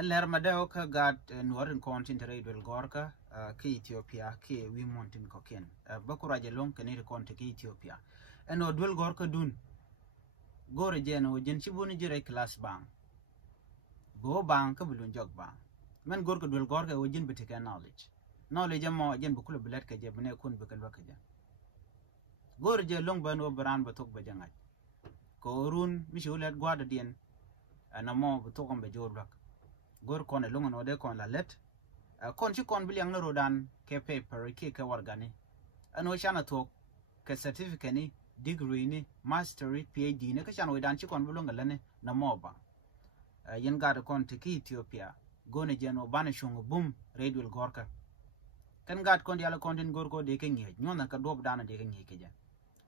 ler madeo ka gat nuorin kontin tere dwel gorka ki Ethiopia ki wi montin koken bakura je long kenir konti ki Ethiopia eno dwel gorka dun gore jeno jen chibuni jire class bang go bang ka bulun jog bang men gorka dwel gorka o jin bitike knowledge mo jen bukulu bilet ka je bune kun bukal wakaja gore je long ban o bran batok bajangat ko run mishulet gwada dien anamo butokon be jodrak gor kon lungon ode kon la let kon chi kon bilyang no rodan ke paper ke wargani ano shana tok ke certificate ni degree ni mastery phd ni ka shana wedan chi kon bulunga lane na moba yen ga kon te ki Ethiopia gone jeno bana shungu bum redwel gorka kan gat kon yala kon din gorko de ke ngi nyona ka dob dana de ke ngi ke ja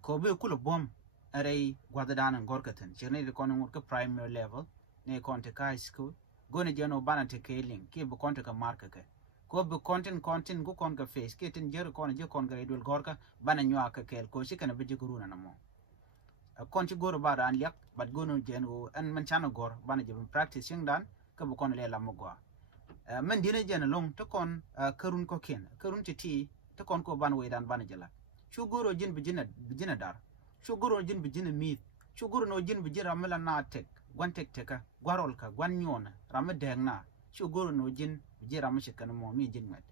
ko be kulu bom arey gwada dana gorka ten chene kon ngur ka primary level ne kon te high school gone jeno bana te keling ke bu konta ka marka ke ko bu content go kon ka face ke tin jer kon je kon ga dul gorka bana nywa ka kel ko shi kana biji guruna na mo kon ci gor ba dan yak bat gono jeno an man chana gor bana je practice yung dan ka bu kon le la mo gwa men dine jeno long to kon karun ko ken karun ti to kon ko ban we dan bana jela chu goro jin bijina dar chu goro jin bijina mit chu goro no jin bijira mala na tek gwan tek teka gwarol ka gwan nyona rama degna shu guru no jin jira mi shikan mo mi jin met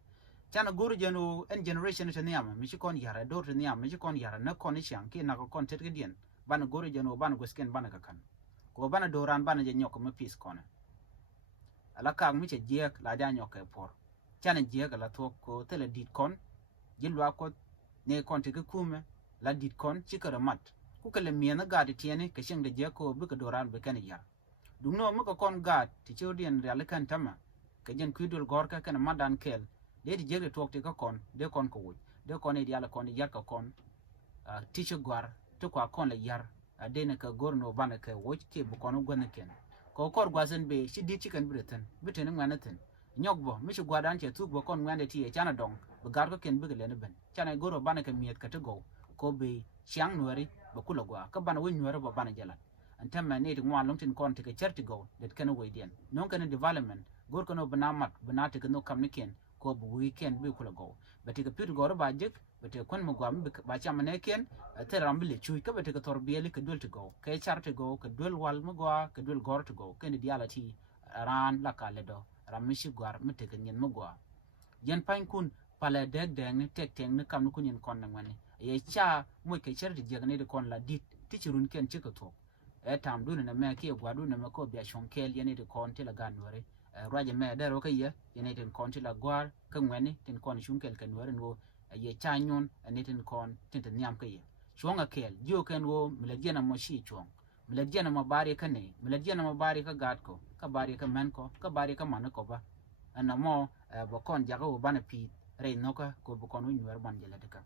chana guru jeno en generation to niam mi shikon yara dor to niam mi shikon yara na kon shang ki na ko tet gidien ban guru jeno ban go sken ban ka kan ko ban doran ban je nyok mi pis kona ala ka mi che jek la ja nyok e por chana jek la to ko tele dit kon jilwa ko ne kon te kume la dit kon chikara mat ku kale miena gadi tiene ke shing de jeko bu ka doran be kan ya dumno mu ka kon gad ti chodien real kan tama ke jen kuidul gorka kan madan kel de di jege tok te ka kon de kon ko wu de kon e diala kon yar ka kon ti gwar to kwa kon le yar de ne ka gorno bana ka wo ke bu kon gwan ken ko kor gwazen be shi di chicken britain bitin nganaten nyogbo mi shi gwadan che tu bo kon ngande ti e chana dong bu gar ko ken bu le ne ben chana goro bana ka miet ka to go ko be chiang nuari bakula gwa ka bana wen nuara ba bana jala antama ne de ngwan longtin kon te ke cherti go det kana we dien non kana development gor kono bana mat bana te no kamniken ko bu weekend be kula go bati ka pit go ba jik bati kon mo gwam ba chama ne ken te rambile chui ka bati ka tor bieli ka dul te go ka charte go ka dul wal mo gwa ka dul gor te go ken dialati ran la ka le do ramishi gwar mete ka nyen mo gwa yen pain kun pala deg deg ni tek tek ni kam kun yen kon na ngani ye cha mo ke cherti jegne de kon la dit ti chirun ken chika to tam dun na me ke gwadu na me ko bia shonkel yene de kon te la ganware raje me dero ka ye yene den kon te la gwar ka ngweni ten kon shunkel kan ware no ye cha nyon ne ten kon ten nyam ka ye shonga kel jo ken wo mlejena mo shi chong mlejena mo bari ka ne mlejena mo bari ka gat ko ka bari ka men ko ka bari ka man ko ba ana mo bo kon jago bana pi re noka ko bo kon wi nwer ban jela de ka